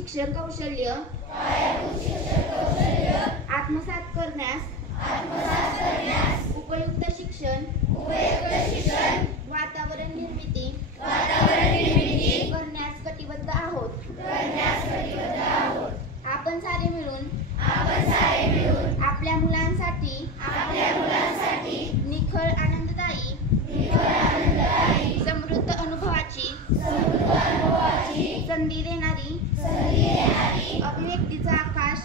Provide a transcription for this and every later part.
शिक्षण कौशल्य आत्मसात करण्यास उपयुक्त शिक्षण वातावरण निर्मिती करण्यास कटिबद्ध आहोत। आपण सारे मिळून आपल्या मुलांसाठी निखळ आनंददायी समृद्ध अनुभवाची संधी देणारी अभिव्यक्तीचा आकाश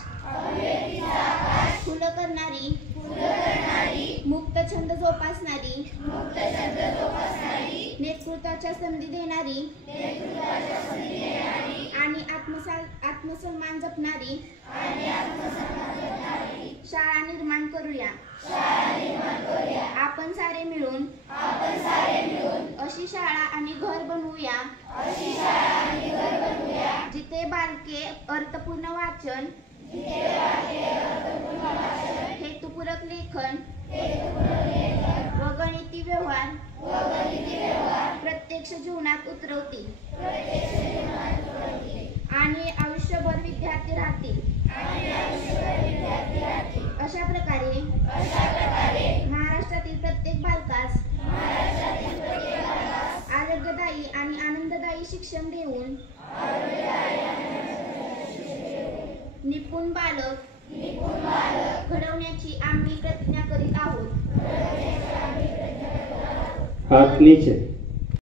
खुलं करणारी मुक्त छंद जोपासणारी नेतृत्वाच्या संधी देणारी आणि आत्मसन्मान जपणारी शाळा निर्माण करूया। आपण सारे मिळून अशी शाळा आणि घर बनवूया जिथे बालके अर्थपूर्ण वाचन हेतुपूरक लेखन व गणिती व्यवहार प्रत्यक्ष जीवनात उतरवतील आणि आयुष्यभर विद्यार्थी राहतील। अशा प्रकारे महाराष्ट्रातील प्रत्येक बालकास आरोग्यदायी आणि आनंददायी शिक्षण देऊन निपुण बालक घडवण्याची आम्ही प्रतिज्ञा करीत आहोत। हात नीचे।